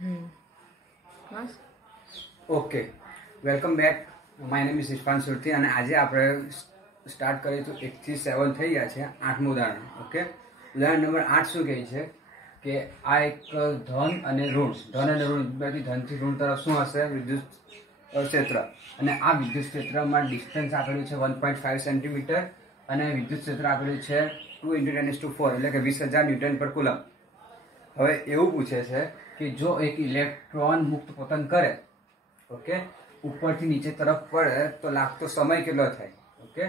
Bus okay, welcome back. My name is Irfan Surti અને આજે આપણે સ્ટાર્ટ કરીએ તો 1 થી 7 થઈ ગયા છે. 8મું ઉદાહરણ. ઓકે, ઉદાહરણ નંબર 8 શું કહે છે કે આ એક ધન અને ઋણ, ધન અને ઋણ બેથી ધનથી ઋણ તરફ શું હશે? વિદ્યુત ક્ષેત્ર. અને આ વિદ્યુત ક્ષેત્રમાં ડિસ્ટન્સ આપેલું છે 1.5 સેન્ટીમીટર અને વિદ્યુત ક્ષેત્ર આપેલું છે 2 × 10⁴ એટલે કે 20,000 ન્યૂટન પર કુલમ. હવે એવું પૂછે છે કે જો એક ઇલેક્ટ્રોન મુક્ત પતન કરે, ઓકે, ઉપરથી નીચે તરફ પડે તો લાગતો સમય કેટલો થાય? ઓકે,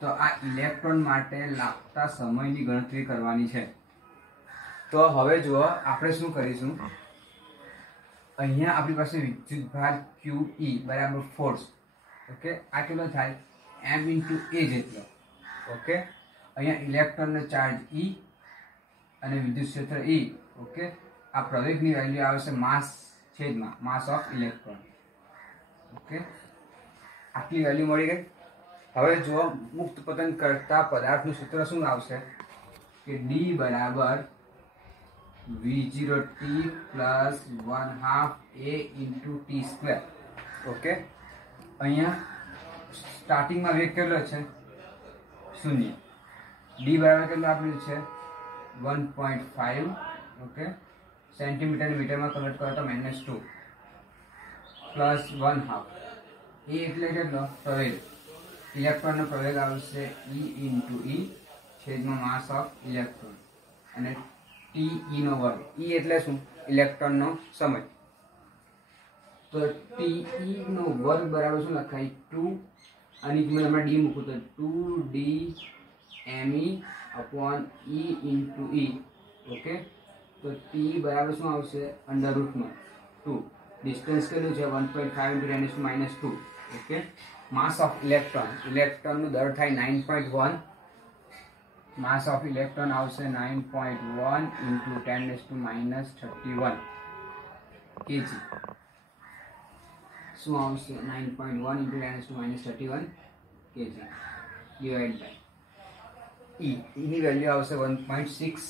તો આ ઇલેક્ટ્રોન માટે લાગતા સમયની ગણતરી કરવાની છે. તો હવે જુઓ, આપણે શું કરીશું, અહીંયા આપણી પાસે વિદ્યુતભાર QE બરાબર ફોર્સ. ઓકે, આ કેટલો થાય? M × A જેટલો. ઓકે, અહીંયા ઇલેક્ટ્રોનનો ચાર્જ E અને વિદ્યુત ક્ષેત્ર E. ઓકે, આ પ્રવેગની વેલ્યુ આવશે માસ છેદમાં માસ ઓફ ઇલેક્ટ્રોન. ઓકે, આટલી વેલ્યુ મળી ગઈ. હવે જો મુક્ત પતન કરતા પદાર્થનું સૂત્ર શું આવશે કે D બરાબર V0T plus 1/2 A × T². Okay, અહીંયા સ્ટાર્ટિંગમાં વેગ કેટલો છે? 0. D બરાબર કેટલું આપેલું છે? 1.5. ઓકે, સેન્ટીમીટર મીટરમાં કન્વર્ટ કરો તો -2 પ્લસ 1/2. એ એટલે કેટલો? પ્રવેગ. ઇલેક્ટ્રોનનો પ્રવેગ આવશે E × E છેદમાં માસ ઓફ ઇલેક્ટ્રોન અને TE નો વર્ગ. E એટલે શું? ઇલેક્ટ્રોનનો સમય. તો TE નો વર્ગ બરાબર શું લખાય? 2 આની કિંમત આપણે D મૂકું તો 2D me upon E × E. Okay, તો T બરાબર શું આવશે? √2. ડિસ્ટન્સ કેટલું છે? 1.5 × 10⁻². ઓકે, માસ ઓફ ઇલેક્ટ્રોન, ઇલેક્ટ્રોનનું દર થાય 9.1. માસ ઓફ ઇલેક્ટ્રોન આવશે 9.1 × 10⁻31 kg. શું આવશે? 9.1 × 10⁻31 kg ડિવાઇડ બાય E. ની વેલ્યુ આવશે 1.6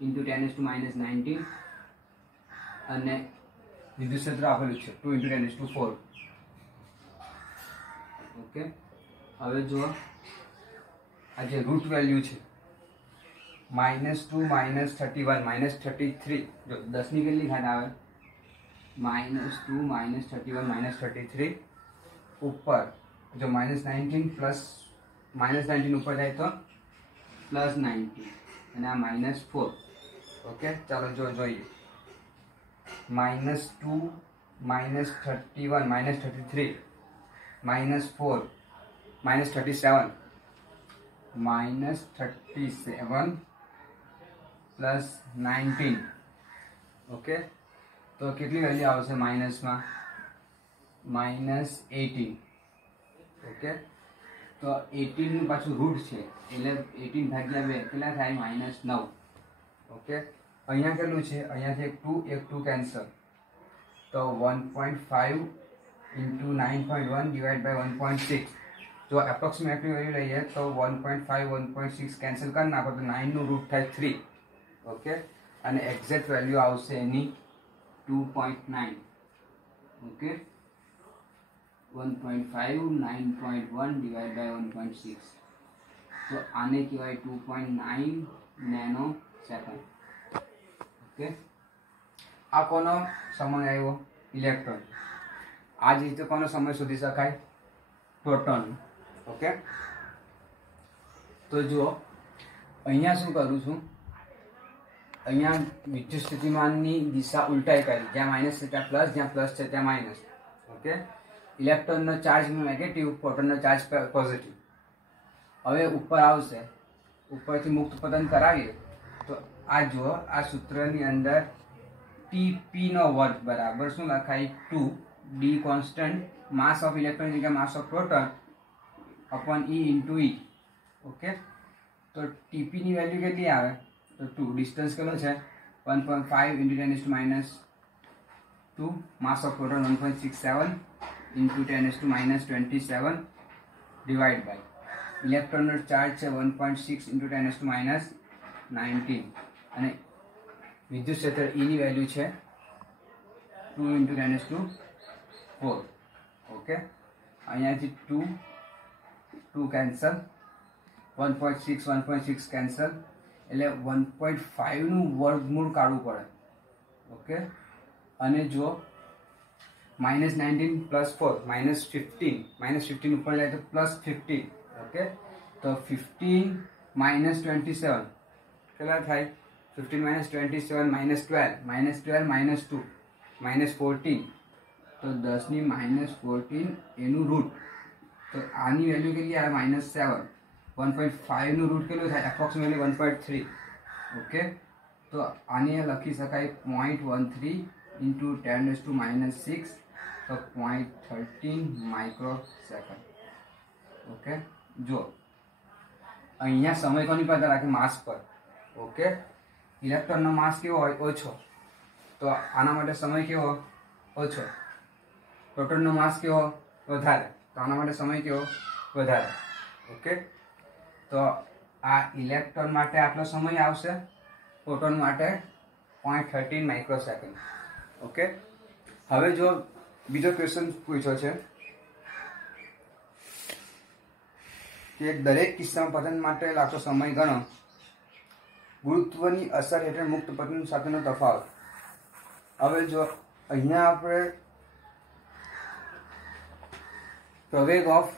× 10⁻19 અને વિદ્યુત ક્ષેત્ર આપેલું છે 2 × 10⁴. ઓકે, હવે જો આ જે રૂટ વેલ્યુ છે -2 -31 -33, જો 10 ની કેટલી ઘાત આવે? -2 -31 -33 ઉપર જો -19 પ્લસ -19 ઉપર જાય તો +19 અને આ -4. ઓકે, ચાલો જોઈએ. -2 -31 -33 -4 -37 +19. ઓકે, તો કેટલી વેલ્યુ આવશે માઇનસમાં? -18. ઓકે, તો 18 નું પાછું રૂટ છે એટલે 18/2 કેટલા થાય? -9. ઓકે, અહીંયા કેટલું છે? અહીંયાથી એક 2 કેન્સલ તો 1.5 × 9.1 ડિવાઇડ બાય 1.6. જો એપ્રોક્સિમેટલી વેલ્યુ લઈએ તો 1.5 1.6 કેન્સલ કરી નાખો તો 9 નું રૂટ થાય 3. ઓકે, અને એક્ઝેક્ટ વેલ્યુ આવશે એની 2.9. Okay, 1.5 9.1 divide by 1.6. તો આને કહેવાય 2.9 નેનો સેકન્ડ. ઓકે, આ કોનો સમય આવ્યો? ઇલેક્ટ્રોન. આ જ રીતે કોનો સમય શોધી શકાય? પ્રોટોન. ઓકે, તો જુઓ, અહીંયા શું કરું છું, અહીંયા વિદ્યુત સ્થિતિમાનની દિશા ઉલટાઈ કરી. જ્યાં માઇનસ છે ત્યાં પ્લસ, જ્યાં પ્લસ છે ત્યાં માઇનસ. ઓકે, ઇલેક્ટ્રોનનો ચાર્જ નેગેટિવ, પ્રોટોનનો ચાર્જ પોઝિટિવ. હવે ઉપર આવશે, ઉપરથી મુક્ત પતન કરાવીએ તો આ જુઓ, આ સૂત્રની અંદર TP નો વર્ગ બરાબર શું લખાય? 2D constant mass of electron જગ્યા માસ of proton upon E × E. Okay, તો TP ની વેલ્યુ કેટલી આવે? તો 2. ડિસ્ટન્સ કેટલો છે? 1.5 × 10⁻². Mass of proton 1.67 × 10⁻27 divide by ઇલેક્ટ્રોનનો ચાર્જ છે 1.6 × 10⁻19 અને વિદ્યુત ક્ષેત્ર E ની વેલ્યુ છે 2 × 10⁴. ઓકે, અહીંયાથી 2 2 કેન્સલ, 1.6 1.6 કેન્સલ, એટલે 1.5 નું વર્ગમૂળ કાઢવું પડે. ઓકે, અને જો -19 + 4 -15 ઉપર જાય તો +15. ઓકે, તો 15 - 27 કેટલા થાય? 15 - 27 -12 -2 -14, તો 10 ની -14 એનું રૂટ. તો આની વેલ્યુ કેટલી આવે? -7. 1.5 નું રૂટ કેટલું થાય? એપ્રોક્સિમેટલી 1.3. ઓકે, તો આને લખી શકાય 0.13 × 10⁻⁶, તો 0.13 માઇક્રોસેકન્ડ. ઓકે, જો અહીંયા સમય કોની પર રાખે? માસ પર. ઓકે, ઇલેક્ટ્રોનનો માસ કેવો હોય? ઓછો. તો આના માટે સમય કેવો? ઓછો. પ્રોટોનનો માસ કેવો? વધારે. તો આના માટે સમય કેવો? વધારે. ઓકે, તો આ ઇલેક્ટ્રોન માટે આટલો સમય આવશે, પ્રોટોન માટે 0.13 માઇક્રોસેકન્ડ. ઓકે, હવે જો બીજો ક્વેશ્ચન પૂછ્યો છે કે દરેક કિસ્સામાં પતન માટે લાગતો સમય ગણો. ગુરુત્વની અસર હેઠળ મુક્ત પતન સાથેનો તફાવત. હવે જો અહીંયા આપણે પ્રવેગ ઓફ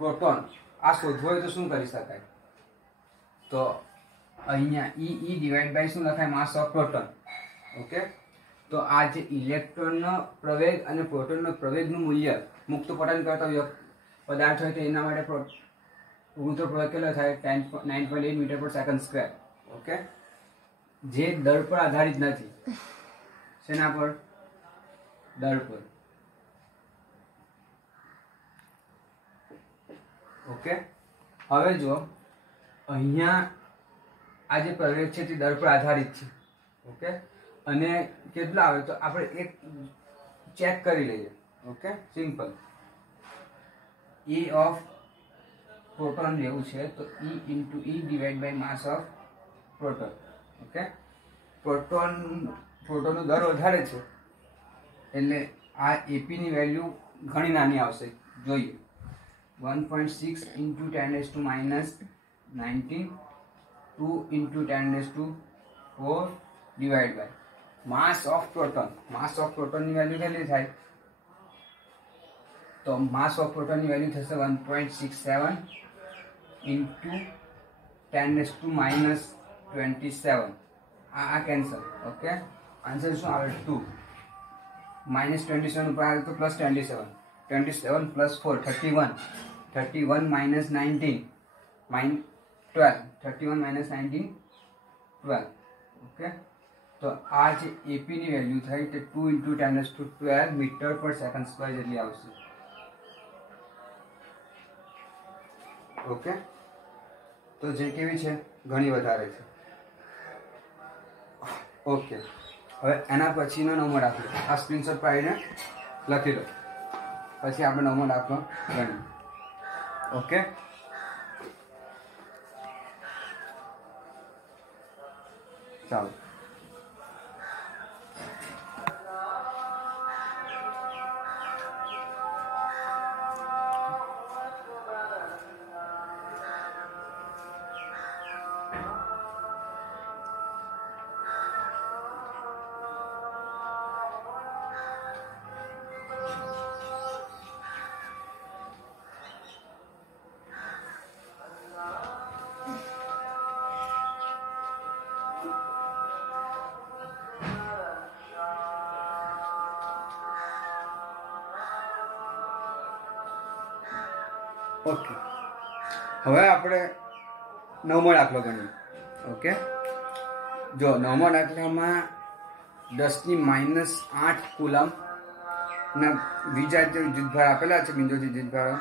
પ્રોટોન આ શોધવો હોય તો શું કરી શકાય? તો અહીંયા E / શું લખાય? માસ ઓફ પ્રોટોન. ઓકે, તો આ જે ઇલેક્ટ્રોનનો પ્રવેગ અને પ્રોટોનનો પ્રવેગનું મૂલ્ય મુક્ત પતન કરતા પદાર્થ હોય તો એના માટે ગુરુત્વ પ્રવેગ કેટલો થાય? 9.8 મીટર/સેકન્ડ². ઓકે, જે દળ પર આધારિત નથી. શેના પર? દળ પર. ઓકે, હવે જો અહીંયા આ જે પ્રવેગ છે તે દળ પર આધારિત છે. ઓકે, અને કેટલા આવે તો આપણે એક ચેક કરી લઈએ. Okay, simple. E of proton લેવું છે તો E × mass of proton. Okay, પ્રોટોનનો દર વધારે છે એટલે આ એપીની વેલ્યુ ઘણી નાની આવશે. જોઈએ, 1.6 × 10⁻⁹, 2 × 10⁴ divide by mass of proton. Mass of પ્રોટોનની વેલ્યુ કેટલી થાય? તો માસ ઓફ પ્રોટોનની વેલ્યુ થશે 1.67 × 10⁻27. આ કેન્સલ. ઓકે, આન્સર શું આવે? 2. -27 ઉપર આવે તો +27. 27 + 4 31. 31 - 19 12. 31 - 19 12. ઓકે, તો આ જે એપીની વેલ્યુ થઈ તે 2 × 10⁻12 મીટર/સેકન્ડ² જેટલી આવશે. ઓકે, તો જે કેવી છે? ઘણી વધારે છે. ઓકે, હવે એના પછીનો નંબર દાખલો આ સ્ક્રીનશોટ પાડીને લખી લો, પછી આપણે નંબર દાખલો ગણીએ. ઓકે, ચાલો. ઓકે, હવે આપણે નવમો દાખલો ગણીએ. ઓકે, જો નવમો દાખલામાં 10⁻⁸ કુલમ ના વિજાતીય વિદ્યુતભાર આપેલા છે, બિંદુથી વિદ્યુતભાર,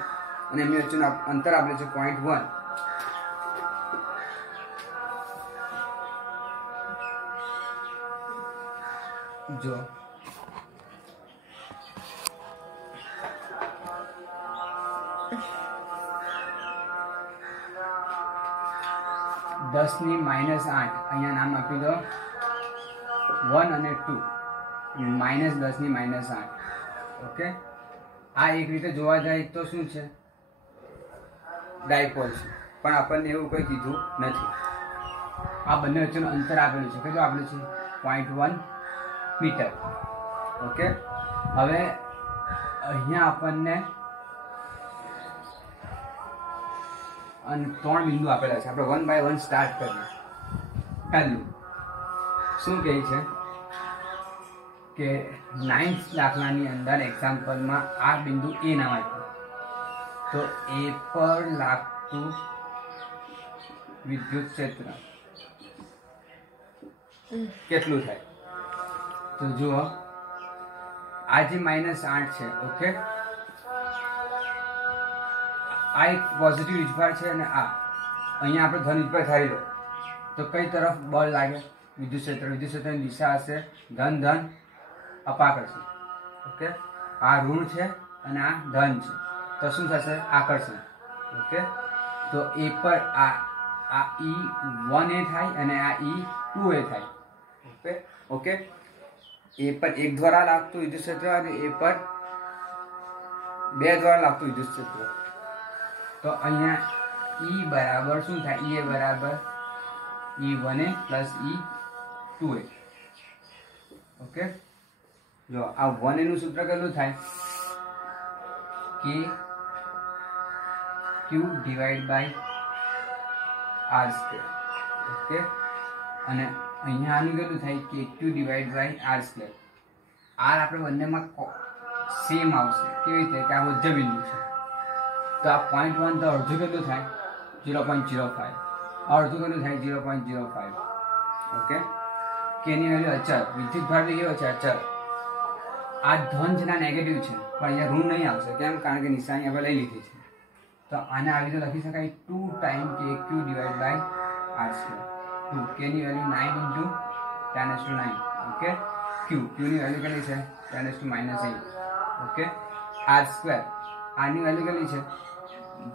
અને એમની વચ્ચેનું અંતર આપેલું છે 0.1. જો 10⁻⁸ અહીંયા નામ આપી દો 1 અને 2. -10 ની -8. ઓકે, આ એક રીતે જોવા જાય તો શું છે, ડાયપોલ છે, પણ આપણને એવું કંઈ કીધું નથી. આ બંને વચ્ચેનું અંતર આપેલું છે, કેટલું આપેલું છે, 0.1 મીટર. ઓકે, હવે અહીંયા આપણને 3 બિંદુ આપેલા છે. આપણે 1 by 1 સ્ટાર્ટ કરીએ. પહેલું શું કહે છે કે 9th દાખલાની અંદર એક્ઝામ્પલમાં આ બિંદુ એ નામ આપ્યું, તો એ પર લાગતું વિદ્યુત ક્ષેત્ર કેટલું થાય? તો જુઓ, આ જે -8 છે, ઓકે, આ એક પોઝિટિવ વીજભાર છે અને આ અહીંયા આપણે ધન વીજભાર ધારી લો તો કઈ તરફ બળ લાગે? વિદ્યુત ક્ષેત્રની દિશા હશે ધન ધન અપાકર્ષણ. ઓકે, આ ઋણ છે અને આ ધન છે, તો શું થશે? આકર્ષણ. ઓકે, તો એ પર આ E1A થાય અને આ E2A થાય. ઓકે ઓકે, એ પર 1 દ્વારા લાગતું વિદ્યુત ક્ષેત્ર અને એ પર 2 દ્વારા લાગતું વિદ્યુત ક્ષેત્ર. તો અહીંયા E બરાબર શું થાય? E બરાબર E1A પ્લસ E2A. ઓકે, જો આ 1A નું સૂત્ર કેટલું થાય? Q divide by R square. Okay, અને અહીંયા આનું કેટલું થાય? KQ divide by R square. R આપણે બંનેમાં સેમ આવશે. કેવી રીતે કે આ મધ્ય બિંદુ છે, તો આ 0.1 તો અડધું કેટલું થાય? 0.05. અડધું કેટલું થાય? 0.05. ઓકે, કે ની વેલ્યુ અચળ, વિદ્યુત ભાર કેવો છે? અચળ. આ ધન છે ના નેગેટિવ છે, પણ અહીંયા ઋણ નહીં આવશે. કેમ? કારણ કે નિશાની આપણે લઈ લીધી છે. તો આને આવી રીતે લખી શકાય 2 time KQ divide by R square. 2 k ની વેલ્યુ 9 × 10⁹. ઓકે, Q ની વેલ્યુ કેટલી છે? 10⁻8. ઓકે, R સ્ક્વેર, R ની વેલ્યુ કેટલી છે?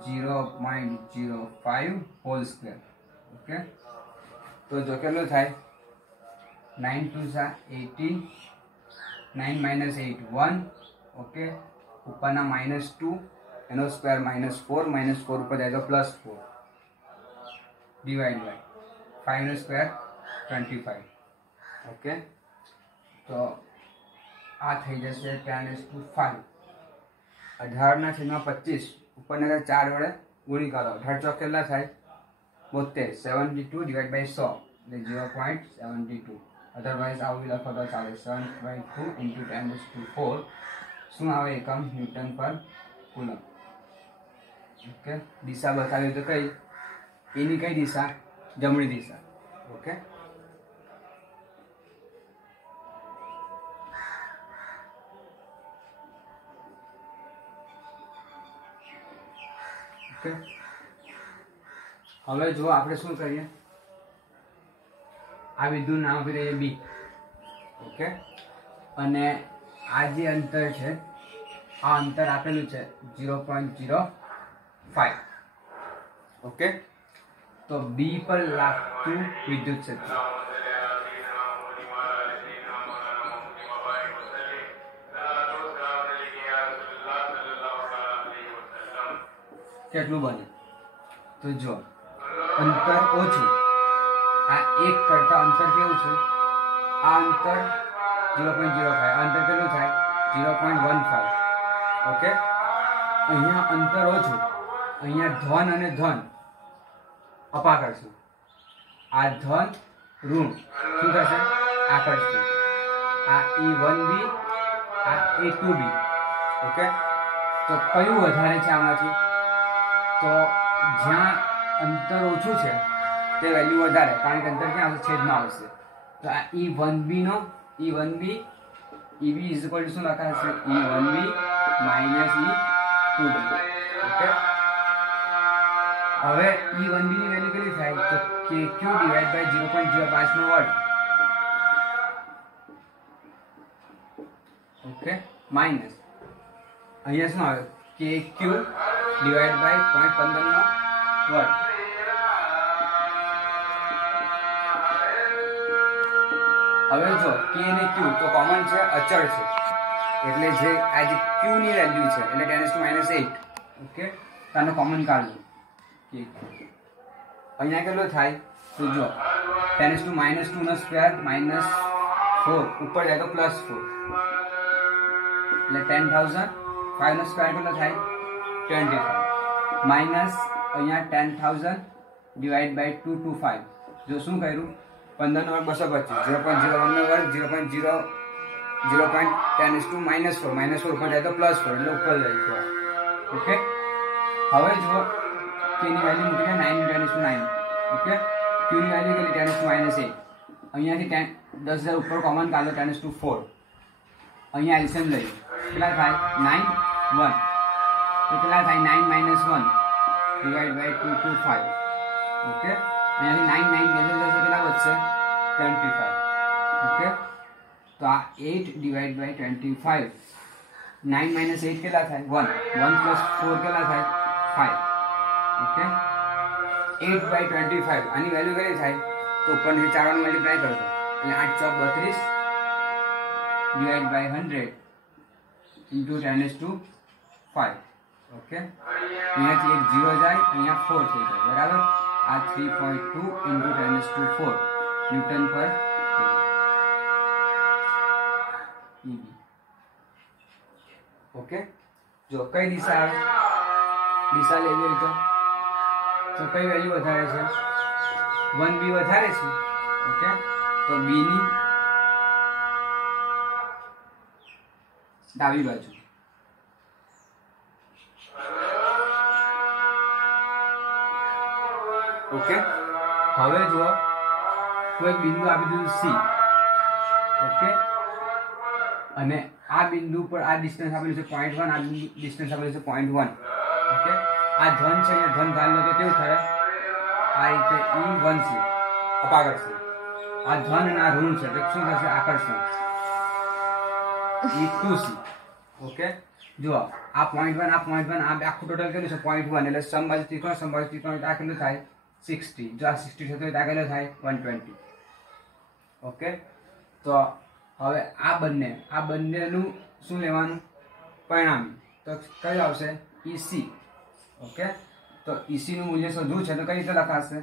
0.05 હોલ સ્ક્વેર. ઓકે, તો જો કેટલું થાય? 9 × 2 = 18, 9 - 8 1. ઓકે, ઉપરના -2 એનો સ્ક્વેર -4, -4 ઉપર જાય તો +4 ડિવાઈડ બાય 5 નો સ્ક્વેર 25. ઓકે, તો આ થઈ જશે 10⁵. 18/25 ઉપરના 4 વડે ગુણી કરો. 18 ચોક કેટલા થાય? 72. 72 ડિવાઈડ બાય 100 એટલે 0.72. અધરવાઇઝ આવું લખો તો ચાલે. 7/2 × 10⁴ શું આવે? એકમ ન્યૂટન પર કુલમ. ઓકે, દિશા બતાવી તો કઈ? એની કઈ દિશા? જમણી દિશા. ઓકે, ઓકે, હવે જો આપણે શું કરીએ, આ બિંદુનું નામ આપી દઈએ B. ઓકે, અને આ જે અંતર છે, આ અંતર આપેલું છે 0.05. ઓકે, તો B પર લાગતું વિદ્યુત ક્ષેત્ર કેટલું બને? તો જો અંતર ઓછું, આ 1 કરતા અંતર કેવું છે? આ અંતર 0.05, અંતર કેટલું થાય? 0.15. ઓકે, અહીંયા અંતર ઓછું, અહીંયા ધન અને ધન અપાકર્ષણ, આ ધન ઋણ શું થશે? આકર્ષણ. આ E1B, આ E2B. ઓકે, તો કયું વધારે છે આમાંથી? તો જ્યાં અંતર ઓછું છે તે વેલ્યુ વધારે, કારણ કે અંતર ક્યાં આવશે? છેદમાં આવશે. તો આ E1B નો E1B EB = શું લખાશે? E1B - E2B. ઓકે, હવે E1B ની વેલ્યુ કેટલી થાય? તો KQ ડિવાઈડ બાય 0.05 નો વર્ગ. ઓકે, માઇનસ અહીંયા શું આવે? KQ ડિવાઈડ બાય 0.15 નો વર્ગ. હવે જો k અને q તો કોમન છે, અચળ છે, એટલે જે આ જે q ની વેલ્યુ છે એટલે 10⁻8. ઓકે, તો આનો કોમન કાઢો કે અહીંયા કેટલો થાય તો જો 10⁻2 નો સ્ક્વેર -4 ઉપર જાય તો +4 એટલે 10,000. 5 નો સ્ક્વેર કેટલો થાય 25 માઇનસ અહીંયા 10,000 ડિવાઈડ બાય 2 to 5. જો શું કર્યું 15 નો વર્ગ 225, 0.01 નો વર્ગ 0.10⁻4 -4 ઉપર જાય તો +4 એટલે ઉપર જાય છે. ઓકે, હવે જો k ની વેલ્યુ મૂકી 9 × 10⁻9. ઓકે, q ની વેલ્યુ કેટલી 10⁻8. અહીંયાથી 10,000 ઉપર કોમન કાઢો 10⁻4. અહીંયા એલસીએમ લઈ કેટલા થાય 9 1 તો કેટલા થાય 9 - 1 ડિવાઈડ બાય 2 to 5. ઓકે, અહીંયાથી 9 કેટલા વધશે 25. ઓકે, તો આ 8 ડિવાઈડ બાય 25. 9 - 8 કેટલા થાય 1 1 + 4 કેટલા થાય 5. ઓકે, 8/25 આની વેલ્યુ કેટલી થાય તો ઉપરની 4 નો મલ્ટીપ્લાય કરો એટલે 8 × 32 ડિવાઈડ બાય 100 into 10⁵. ઓકે, અહીંયાથી એક 0 જાય, અહીંયા 4 થઈ જાય, બરાબર. આ 3.2 into 10⁴ ન્યૂટન પર EB. ઓકે, જો કઈ દિશા આવે દિશા લેવી હોય તો કઈ વેલ્યુ વધારે છે 1b વધારે છે. ઓકે, તો b ની ડાબી બાજુ. ઓકે, હવે જુઓ કોઈ બિંદુ આપી દીધું c. ઓકે, અને આ બિંદુ પર આ ડિસ્ટન્સ આપેલું છે 0.1, આ ડિસ્ટન્સ આપેલું છે 0.1. ઓકે, આ ધન છે, અહીંયા ધન ધાર લો તો કેવું થાય આ રીતે E1c અપાકર્ષણ. આ ધન અને આ ઋણ છે એટલે શું થશે આકર્ષણ E2c. ઓકે, જુઓ આ 0.1 આ 0.1 આ આખું ટોટલ કેટલું છે 0.1 એટલે સમબાજુ ત્રિકોણ આ કેટલું થાય 60. જો આ 60 છે તો આ કેટલું થાય 120. ઓકે, તો હવે આ બંનેનું શું લેવાનું પરિણામી તો કયું આવશે EC. ઓકે, તો EC નું મૂલ્ય શોધવું છે તો કઈ રીતે લખાશે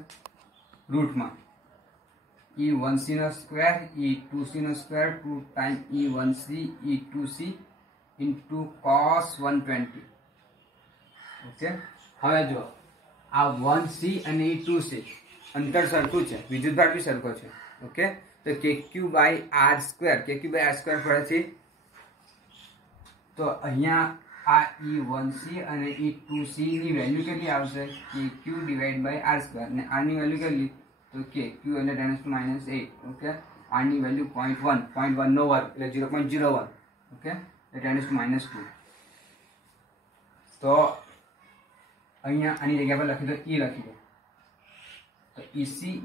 રૂટમાં E1c નો સ્ક્વેર E2c નો square 2 time E1c E2c into cos 120. Okay, હવે જો આ 1c અને E2c અંતર સરખું છે, વિદ્યુતભાર બી સરખો છે. ઓકે, તો kq/r², kq/r² પડે તો અહીંયા આ E1c અને E2c ની વેલ્યુ કેટલી આવશે kq/r² અને આની વેલ્યુ કેટલી તો kq એટલે 10⁻8. ઓકે, આની વેલ્યુ 0.1 નો વર્ગ એટલે 0.01. ઓકે, એટલે 10⁻2. તો અહીંયા આની જગ્યા પર લખી દો E લખી દો તો EC =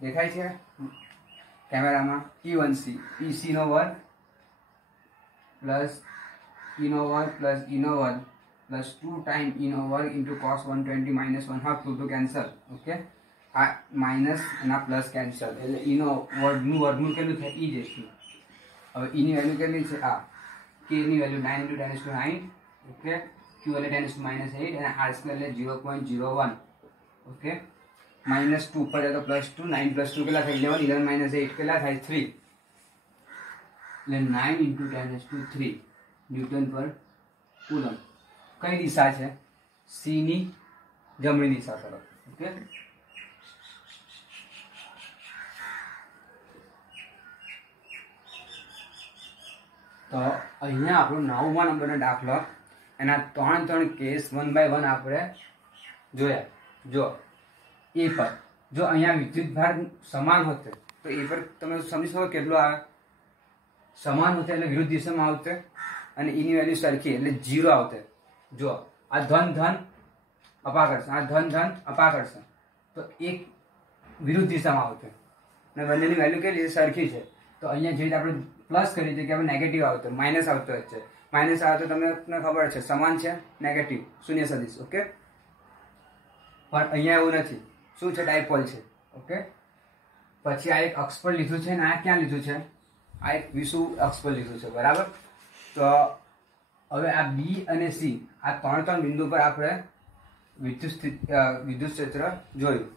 દેખાય છે કેમેરામાં E1c EC નો વર્ગ પ્લસ E નો વર્ગ પ્લસ E નો વર્ગ પ્લસ 2 ટાઈમ E નો વર્ગ into cos 120 -1/2 two cancel. Okay, આ માઇનસ અને આ પ્લસ કેન્સલ એટલે E નો વર્ગનું કેટલું થાય E જેટલું. હવે E ની વેલ્યુ કેટલી છે આ k ની વેલ્યુ 9 × 10⁹. ઓકે, q એટલે 10⁻8 અને r² એટલે 0.01. ઓકે, -2 ઉપર જાય તો +2 9 + 2 કેટલા થાય 11 11 - 8 કેટલા થાય 3 એટલે 9 × 10⁻3 ન્યૂટન પર કુલમ. કઈ દિશા છે c ની જમણી દિશા તરફ. ઓકે, તો અહીંયા આપણો 9મા નંબરનો દાખલો એના 3 કેસ 1 બાય 1 આપણે જોયા. જો એ પર જો અહીંયા વિદ્યુતભાર સમાન હોતે તો એ પર તમે સમજી શકો કેટલો આવે સમાન હોતે એટલે વિરુદ્ધ દિશામાં આવતે અને એની વેલ્યુ સરખી એટલે 0 આવતે. જો આ ધન અપાકર્ષણ આ ધન અપાકર્ષણ તો એક વિરુદ્ધ દિશામાં આવતે અને બંનેની વેલ્યુ કેટલી સરખી છે. તો અહીંયા જે રીતે આપણે પ્લસ કરી છે કે આપણે નેગેટિવ આવતો માઇનસ આવતો છે. માઇનસ આવે તો તમને ખબર છે સમાન છે નેગેટિવ શૂન્ય સદિશ. ઓકે, પણ અહીંયા એવું નથી. શું છે ડાયપોલ છે ઓકે, પછી આ એક અક્ષ પર લીધું છે ને આ ક્યાં લીધું છે, આ એક વિષુવ અક્ષ પર લીધું છે, બરાબર. તો હવે આ બી અને સી આ ત્રણ બિંદુ પર આપણે વિદ્યુત ક્ષેત્ર જોયું.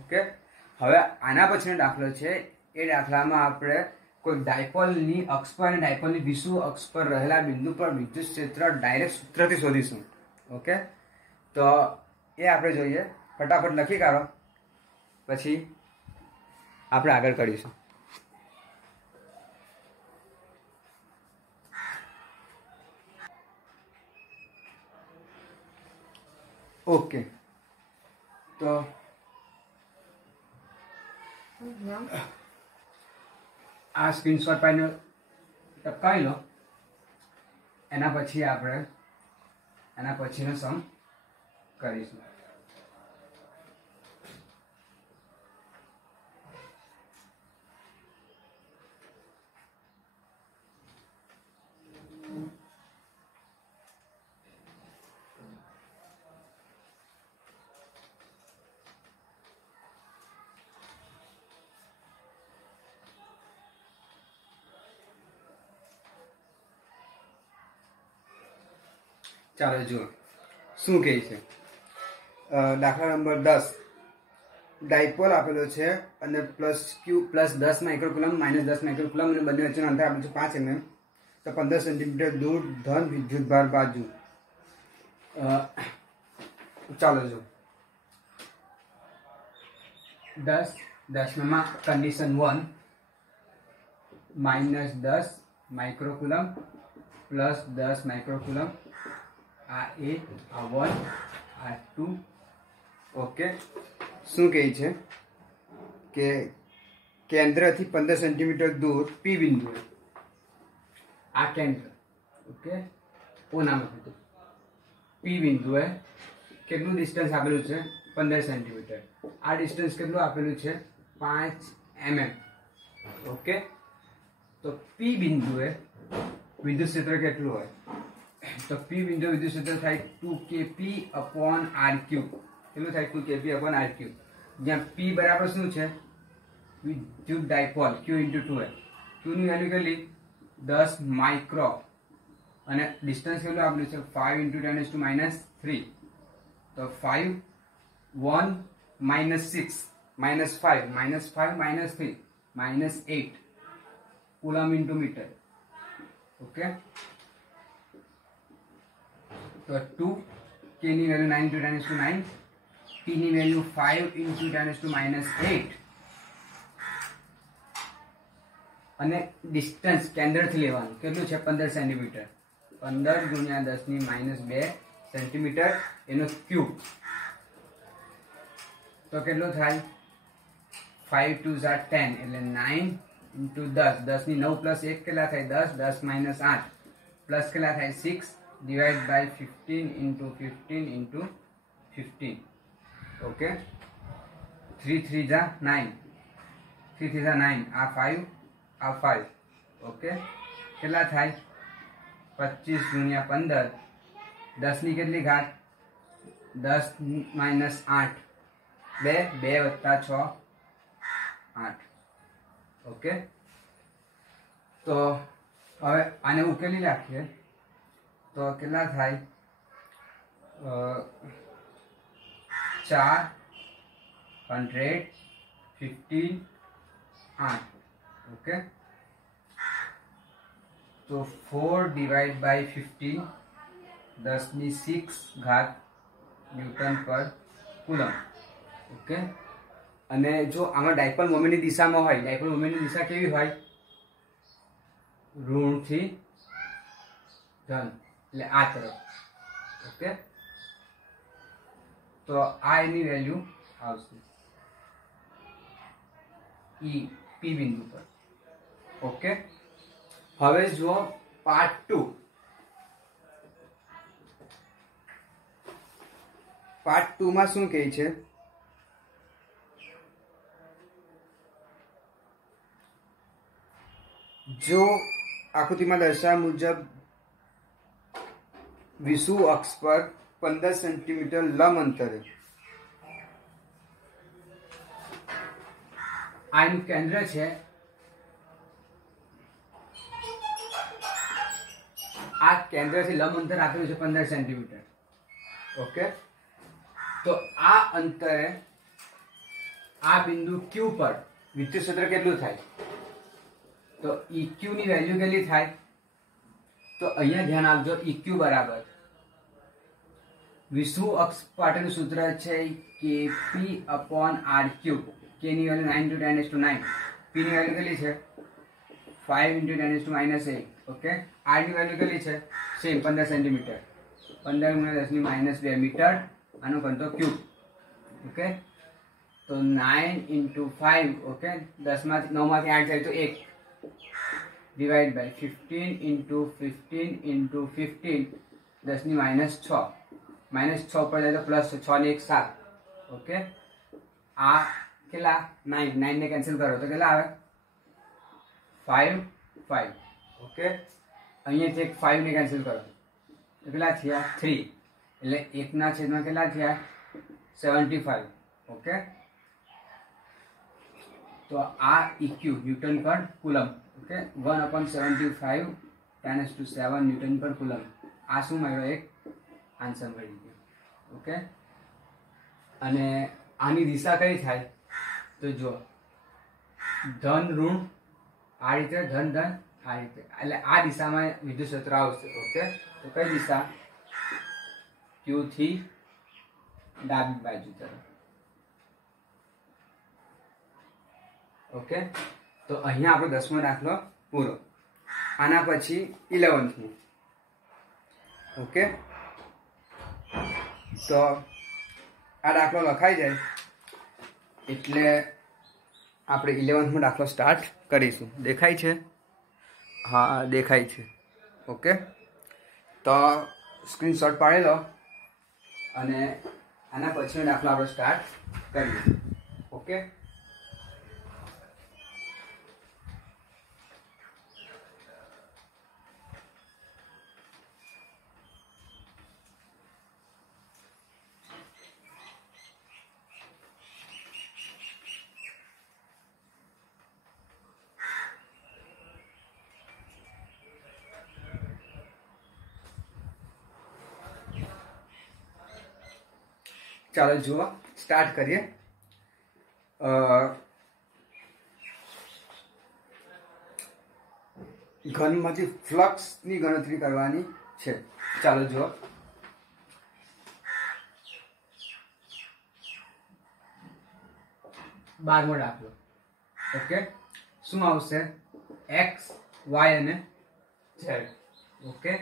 ઓકે, હવે આના પછીનો દાખલો છે. એ દાખલામાં આપણે કોઈ ડાયપોલની અક્ષ પર અને ડાયપોલની વિષુવ અક્ષ પર રહેલા બિંદુ પર વિદ્યુત ક્ષેત્ર ડાયરેક્ટ સૂત્રથી શોધીશું. ઓકે, તો એ આપણે જોઈએ. ફટાફટ લખી કાઢો, પછી આપણે આગળ કરીશું. ઓકે, તો આ સ્ક્રીનશોટ પાડીને ટપકાવી લો. એના પછી આપણે એના પછીનો સમ કરીશું. ચાલો જુઓ શું કહે છે. દાખલા નંબર 10, ડાયપોલ આપેલો છે અને +10 માઇક્રોકુલમ -10 માઇક્રોકુલમ અને બંને વચ્ચેનું અંતર આપેલું છે 5 mm. તો 15 સેન્ટીમીટર દૂર ધન વિદ્યુતભાર બાજુ. ચાલો જો 10 કન્ડિશન 1 -10 માઇક્રોકુલમ +10 માઇક્રોકુલમ. આ A, આ 1, આ 2. ઓકે, શું કહે છે કે કેન્દ્રથી 15 સેન્ટીમીટર દૂર P બિંદુએ, આ કેન્દ્ર, ઓકે, ઓ નામ હતું, P બિંદુએ કેટલું ડિસ્ટન્સ આપેલું છે 15 સેન્ટીમીટર. આ ડિસ્ટન્સ કેટલું આપેલું છે 5 mm. ઓકે, તો P બિંદુએ વિદ્યુત ક્ષેત્ર કેટલું હોય, તો P બિંદુ વિદ્યુત ક્ષેત્ર થાય 2kp/r3. કેટલું થાય 2kp/r3, જ્યાં P બરાબર શું છે વિદ્યુત ડાયપોલ, Q × 2. Q ની વેલ્યુ કેટલી 10 માઇક્રો અને ડિસ્ટન્સ કેટલું આપેલું છે 5 × 10⁻³ તો 5 1 -6 -5 -5 -3 -8 કુલમ × મીટર. ઓકે, તો 2 k ની વેલ્યુ 9 × 10⁹, p ની વેલ્યુ 5 × 10⁻8 અને ડિસ્ટન્સ કેન્દ્રથી લેવાનું કેટલું છે 15 સેન્ટીમીટર. 15 × 10⁻2 સેન્ટીમીટર એનો ક્યુબ. તો કેટલું થાય 5 × 2 = 10 એટલે 9 × 10. 10 ની 9 + 1 કેટલા થાય 10 10 - 8 પ્લસ કેટલા થાય 6 ડિવાઇડ બાય 15 × 15 × 15. ઓકે, 3 3 = 9, 3 3 = 9, આ 5 આ 5. ઓકે, કેટલા થાય 25 × 15, 10 ની કેટલી ઘાત 10 - 8, 2 2 + 6 8. ઓકે, તો હવે આને ઉકેલી નાખીએ તો કેટલા થાય 4 115 8. ઓકે, તો 4 ડિવાઇડ બાય 15 10 ની 6 ઘાત Nm/કુલમ. ઓકે, અને જો આમાં ડાયપોલ મોમેન્ટની દિશામાં હોય, ડાયપોલ મોમેન્ટની દિશા કેવી હોય ઋણથી ધન, એટલે આ તરફ. ઓકે, તો આ એની વેલ્યુ આવશે P બિંદુ પર. ઓકે, હવે જુઓ પાર્ટ 2. પાર્ટ 2 માં શું કહે છે જો આકૃતિમાં દર્શાવ્યા મુજબ વિષુવ અક્ષ પર 15 સેન્ટીમીટર લંબ અંતરે આ એનું કેન્દ્ર છે, આ કેન્દ્રથી લંબ અંતર આપેલું છે 15 સેન્ટીમીટર. ઓકે, તો આ અંતરે આ બિંદુ Q પર વિદ્યુત ક્ષેત્ર કેટલું થાય? તો EQ ની વેલ્યુ કેટલી થાય? તો અહીંયા ધ્યાન આપજો, EQ બરાબર વિષુવ અક્ષ માટેનું સૂત્ર છે KP/R ક્યુબ. K ની વેલ્યુ 9 × 10⁹. P ની વેલ્યુ કેટલી છે? 5 × 10⁻⁸. ઓકે, R ની વેલ્યુ કેટલી છે? Same 15 centimetre. 15 × 10⁻² મીટર આનો ઘનતો ક્યુબ. ઓકે, તો 9 × 5. ઓકે, 9 માંથી 8 જાય તો 1 ડિવાઈડ બાય 15 × 15 × 15 10⁻6. -6 પર જાય તો પ્લસ 6 ને 1 7. ઓકે, આ કેટલા? 9 ને કેન્સલ કરો તો કેટલા આવે? 5 5. ઓકે, અહીંયાથી એક 5 ને કેન્સલ કરો તો કેટલા થયા? 3. એટલે 1 ના છેદમાં કેટલા થયા? 75. ઓકે, તો આ EQ ન્યૂટન પર કુલમ. ઓકે, 1/75 10⁷ ન્યૂટન પર કુલમ. આ શું મળ્યો? એક આન્સર મળી ગયો. ઓકે, અને આની દિશા કઈ થાય? તો જો ધન ઋણ આ રીતે, ધન ધન આ રીતે, એટલે આ દિશામાં વિદ્યુત ક્ષેત્ર આવશે. ઓકે, તો કઈ દિશા? Q થી ડાબી બાજુ તરફ. ઓકે, તો અહીંયા આપણો 10મો દાખલો પૂરો. આના પછી 11મો. ઓકે, તો આ દાખલો લખાઈ જાય એટલે આપણે 11મો દાખલો સ્ટાર્ટ કરીશું. દેખાય છે? હા, દેખાય છે. ઓકે, તો સ્ક્રીનશોટ પાડી લો અને આના પછીનો દાખલો આપણે સ્ટાર્ટ કરીએ. ઓકે, ચાલો જુઓ, સ્ટાર્ટ કરીએ. ઘનમાંથી ફ્લક્સની ગણતરી કરવાની છે. ચાલો જુઓ. બારમો દાખલો. ઓકે, શું આવશે? X, Y અને Z. ઓકે,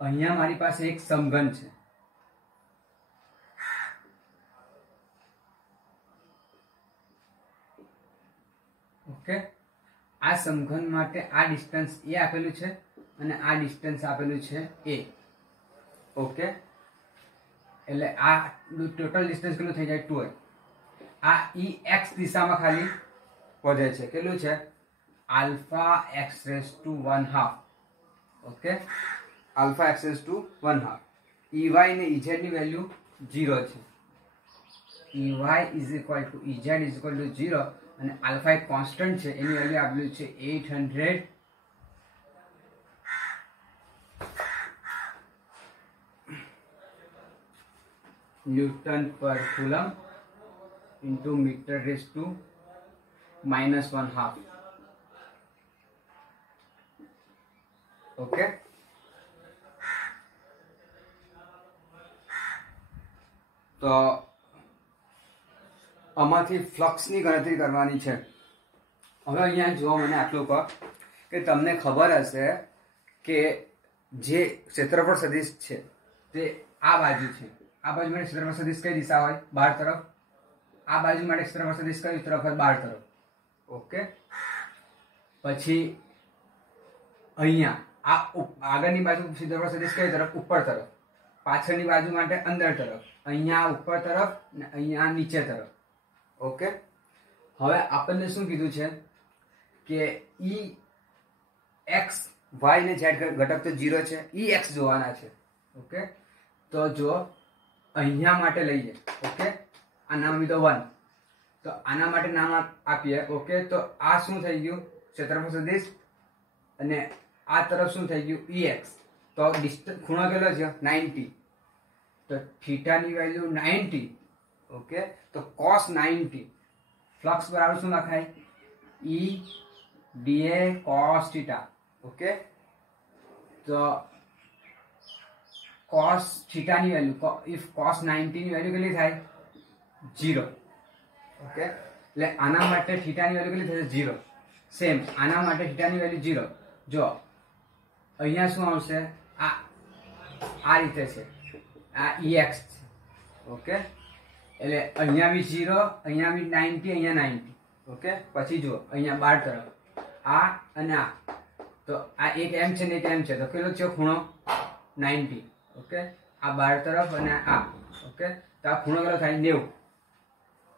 અહીંયા મારી પાસે એક સમઘન છે. ઓકે, આ સમઘન માટે આ ડિસ્ટન્સ A આપેલું છે અને આ ડિસ્ટન્સ આપેલું છે A. ઓકે, એટલે આ ટોટલ ડિસ્ટન્સ કેટલું થઈ જાય? 2a. આ EX દિશામાં ખાલી વધે છે. કેટલું છે? α(x⁻²². Okay, α(x⁻²². EY ને EZ ની વેલ્યુ 0 છે. EY = EZ = 0 અને આલ્ફા એક કોન્સ્ટન્ટ છે, એની વેલ્યુ આપેલું છે 800 ન્યૂટન પર કુલમ ઇન્ટુ મીટર⁻²⁰. ઓકે, તો આમાંથી ફ્લક્સની ગણતરી કરવાની છે. હવે અહીંયા જો મને આટલું કહો કે તમને ખબર હશે કે જે ક્ષેત્રફળ સદિશ છે તે આ બાજુ છે. આ બાજુ માટે ક્ષેત્રફળ સદિશ કઈ દિશા હોય? બહાર તરફ. આ બાજુ માટે ક્ષેત્રફળ સદિશ કઈ તરફ હોય? બહાર તરફ. ઓકે, પછી અહીંયા આ આગળની બાજુ ક્ષેત્રફળ સદિશ કઈ તરફ? ઉપર તરફ. પાછળની બાજુ માટે અંદર તરફ. અહીંયા ઉપર તરફ ને અહીંયા નીચે તરફ. ઓકે, હવે આપણને શું કીધું છે કે EX, Y ને Z ઘટક તો 0 છે. EX જોવાના છે. ઓકે, તો જો અહીંયા માટે લઈએ. ઓકે, આ નામ લીધો 1. તો આના માટે નામ આપીએ. ઓકે, તો આ શું થઈ ગયું? ક્ષેત્રફળ સદિશ. અને આ તરફ શું થઈ ગયું? ex. તો ખૂણો કેટલો છે? 90. તો થીટા ની વેલ્યુ 90. ઓકે, તો cos 90 ફ્લક્સ બરાબર શું લખાય? E dA cos theta. Okay, તો cos theta ની વેલ્યુ, if cos 90 ની વેલ્યુ કેટલી થાય? 0. ઓકે, એટલે આના માટે થીટા ની વેલ્યુ કેટલી થશે? 0. સેમ આના માટે થીટા ની વેલ્યુ 0. જો અહીંયા શું આવશે? આ રીતે છે, આ ex છે. ઓકે, એટલે અહીંયા બી 0, અહીંયા બી 90, અહીંયા 90. ઓકે, પછી જો અહીંયા બાર તરફ આ અને આ, તો આ એક એમ છે ને એક એમ છે, તો કેટલો છે ખૂણો? 90. ઓકે, આ બાર તરફ અને આ. ઓકે, તો આ ખૂણો કેટલો થાય? 90.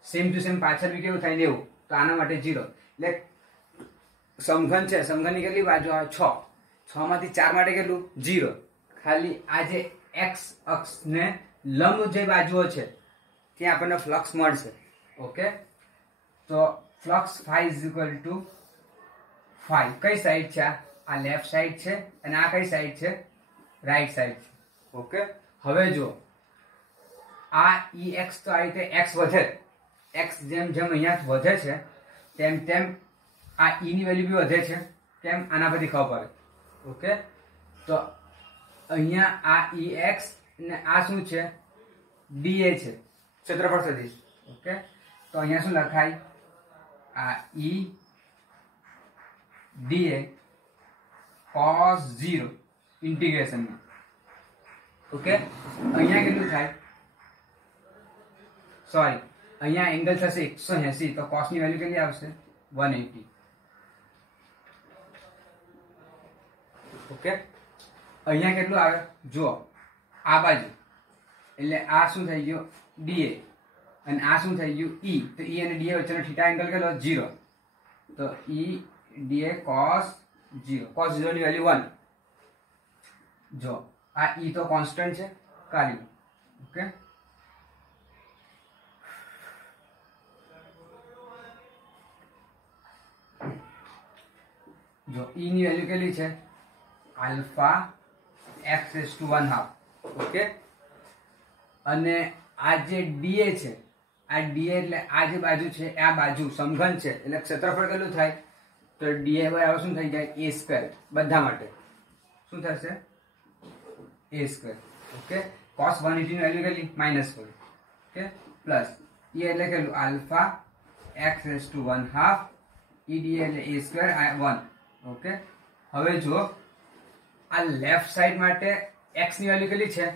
સેમ ટુ સેમ પાછળ બી કેવું થાય? 90. તો આના માટે 0. એટલે સમઘન છે, સમઘનની કેટલી બાજુ આવે? 6. 6 માંથી 4 માટે કેટલું? 0. ખાલી આ જે x અક્ષ ને લંબ જે બાજુઓ છે ત્યાં આપણને ફ્લક્સ મળશે. ઓકે, તો flux phi is equal to phi. કઈ સાઈડ છે? આ લેફ્ટ સાઈડ છે અને આ કઈ સાઈડ છે? રાઈટ સાઈડ છે. ઓકે, હવે જો આ ex તો આ રીતે x વધે, x જેમ જેમ અહીંયા વધે છે તેમ તેમ આ e ની વેલ્યુ બી વધે છે. કેમ? આના પરથી ખબર પડે. ઓકે, તો અહીંયા આ ex ને આ શું છે? dA છે, ક્ષેત્રફળ સદિશ. ઓકે, તો અહીંયા શું લખાય? આ e dA cos 0 integration. Okay, અહીંયા કેટલું થાય? સોરી, અહીંયા એંગલ થશે 180, તો cos ની વેલ્યુ કેટલી આવશે? 180. ઓકે, અહીંયા કેટલું આવે? જુઓ, આ બાજુ એટલે આ શું થઈ ગયું? dA. અને આ શું થઈ ગયું? e. તો e અને dA વચ્ચેનો થીટા એંગલ કેટલો? 0. તો e dA cos 0. cos 0 ની વેલ્યુ 1. જો આ e તો કોન્સ્ટન્ટ છે, કાઢી. ઓકે, જો e ની વેલ્યુ કેટલી છે? Alpha x raised to 1/2. Okay, અને આ જે dA છે, આ dA એટલે આ જે બાજુ છે આ બાજુ સમઘન છે, એટલે ક્ષેત્રફળ કેટલું થાય? તો dA બરાબર શું થઈ જાય? a². બધા માટે શું થશે? a². ઓકે, cos 180 ની વેલ્યુ કેટલી? -4. ઓકે, પ્લસ e એટલે કેટલું? Alpha x raised to 1/2. e dA એટલે a² 1. ઓકે, હવે જો આ લેફ્ટ સાઈડ માટે x ની વેલ્યુ કેટલી છે?